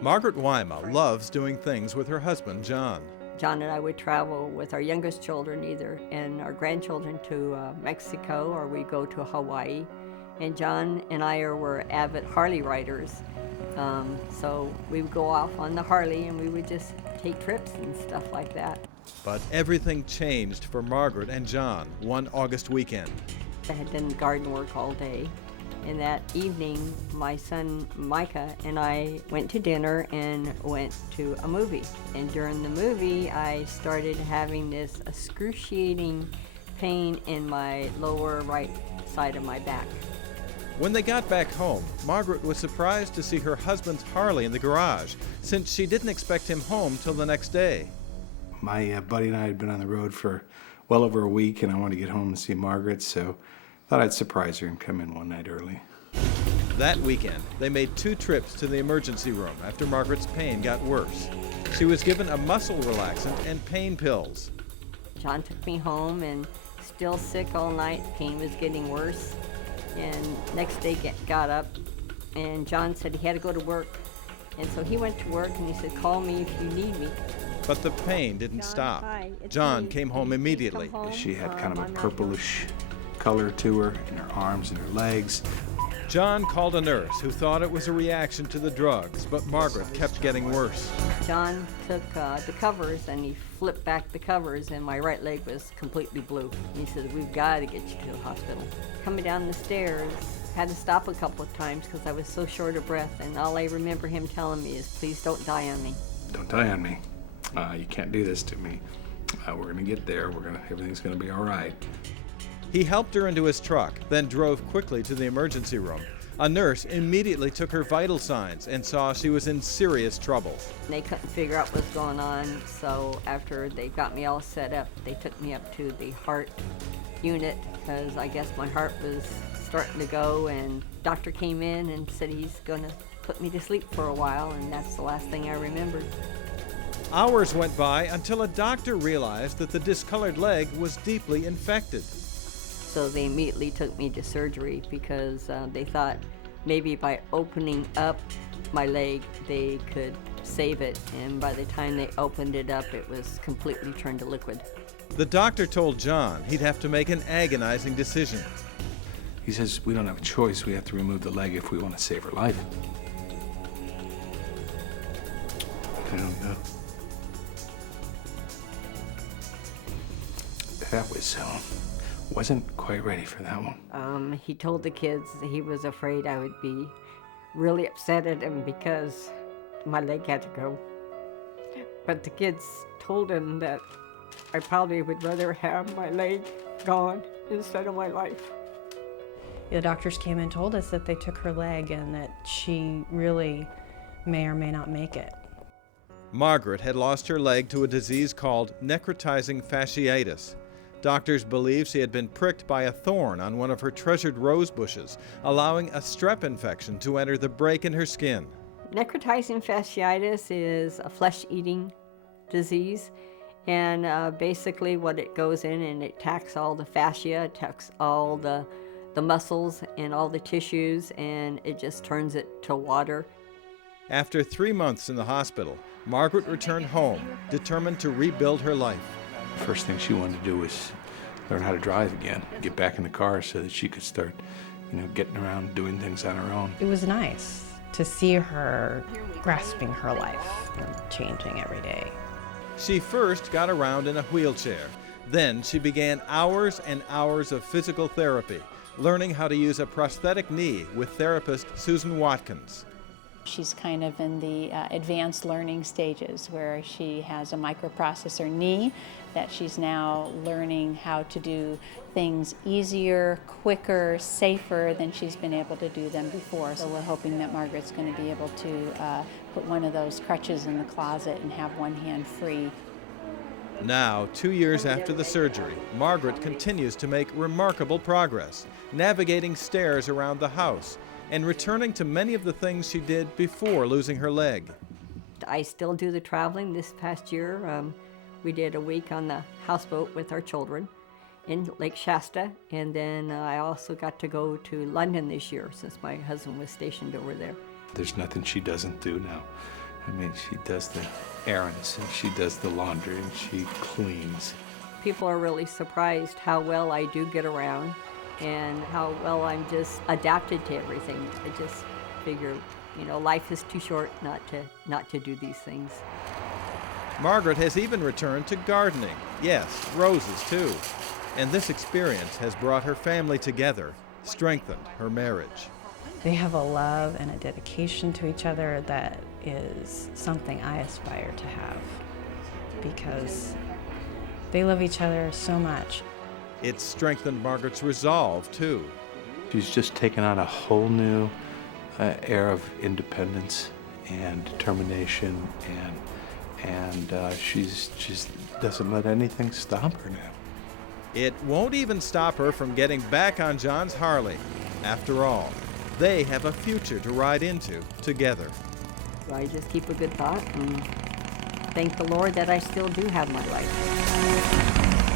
Margaret Wyma loves doing things with her husband, John. John and I would travel with our youngest children either and our grandchildren to Mexico, or we go to Hawaii. And John and I were avid Harley riders. So we would go off on the Harley and we would just take trips and stuff like that. But everything changed for Margaret and John one August weekend. I had done garden work all day. And that evening, my son Micah and I went to dinner and went to a movie. And during the movie, I started having this excruciating pain in my lower right side of my back. When they got back home, Margaret was surprised to see her husband's Harley in the garage, since she didn't expect him home till the next day. My buddy and I had been on the road for well over a week, and I wanted to get home and see Margaret, so thought I'd surprise her and come in one night early. That weekend, they made 2 trips to the emergency room after Margaret's pain got worse. She was given a muscle relaxant and pain pills. John took me home and still sick all night. Pain was getting worse. And next day got up and John said he had to go to work. And so he went to work and he said, "Call me if you need me." But the pain didn't stop. John came home immediately. She had kind of a purplish color to her in her arms and her legs. John called a nurse who thought it was a reaction to the drugs, but Margaret kept getting worse. John took the covers and he flipped back the covers and my right leg was completely blue. He said, "We've got to get you to the hospital." Coming down the stairs, had to stop a couple of times because I was so short of breath, and all I remember him telling me is, "Please don't die on me." Don't die on me. You can't do this to me. We're gonna get there. Everything's gonna be all right. He helped her into his truck, then drove quickly to the emergency room. A nurse immediately took her vital signs and saw she was in serious trouble. They couldn't figure out what's going on, so after they got me all set up, they took me up to the heart unit because I guess my heart was starting to go, and doctor came in and said he's gonna put me to sleep for a while, and that's the last thing I remembered. Hours went by until a doctor realized that the discolored leg was deeply infected. So they immediately took me to surgery because they thought maybe by opening up my leg they could save it, and by the time they opened it up it was completely turned to liquid. The doctor told John he'd have to make an agonizing decision. He says, "We don't have a choice. We have to remove the leg if we want to save her life." I don't know. That was wasn't quite ready for that one. He told the kids that he was afraid I would be really upset at him because my leg had to go. But the kids told him that I probably would rather have my leg gone instead of my life. The doctors came and told us that they took her leg and that she really may or may not make it. Margaret had lost her leg to a disease called necrotizing fasciitis. Doctors believe she had been pricked by a thorn on one of her treasured rose bushes, allowing a strep infection to enter the break in her skin. Necrotizing fasciitis is a flesh-eating disease, and basically what it goes in and it attacks all the fascia, attacks all the muscles and all the tissues, and it just turns it to water. After 3 months in the hospital, Margaret returned home, determined to rebuild her life. The first thing she wanted to do was learn how to drive again, get back in the car so that she could start, getting around, doing things on her own. It was nice to see her grasping her life and changing every day. She first got around in a wheelchair. Then she began hours and hours of physical therapy, learning how to use a prosthetic knee with therapist Susan Watkins. She's kind of in the advanced learning stages where she has a microprocessor knee that she's now learning how to do things easier, quicker, safer than she's been able to do them before. So we're hoping that Margaret's going to be able to put one of those crutches in the closet and have one hand free. Now, 2 years after the surgery, Margaret continues to make remarkable progress, navigating stairs around the house and returning to many of the things she did before losing her leg. I still do the traveling. This past year, we did a week on the houseboat with our children in Lake Shasta, and then I also got to go to London this year since my husband was stationed over there. There's nothing she doesn't do now. I mean, she does the errands, and she does the laundry, and she cleans. People are really surprised how well I do get around and how well I'm just adapted to everything. I just figure, life is too short not to do these things. Margaret has even returned to gardening. Yes, roses too. And this experience has brought her family together, strengthened her marriage. They have a love and a dedication to each other that is something I aspire to have, because they love each other so much. It's strengthened Margaret's resolve too. She's just taken on a whole new air of independence and determination, and she just doesn't let anything stop her now. It won't even stop her from getting back on John's Harley. After all, they have a future to ride into together. So I just keep a good thought and thank the Lord that I still do have my life.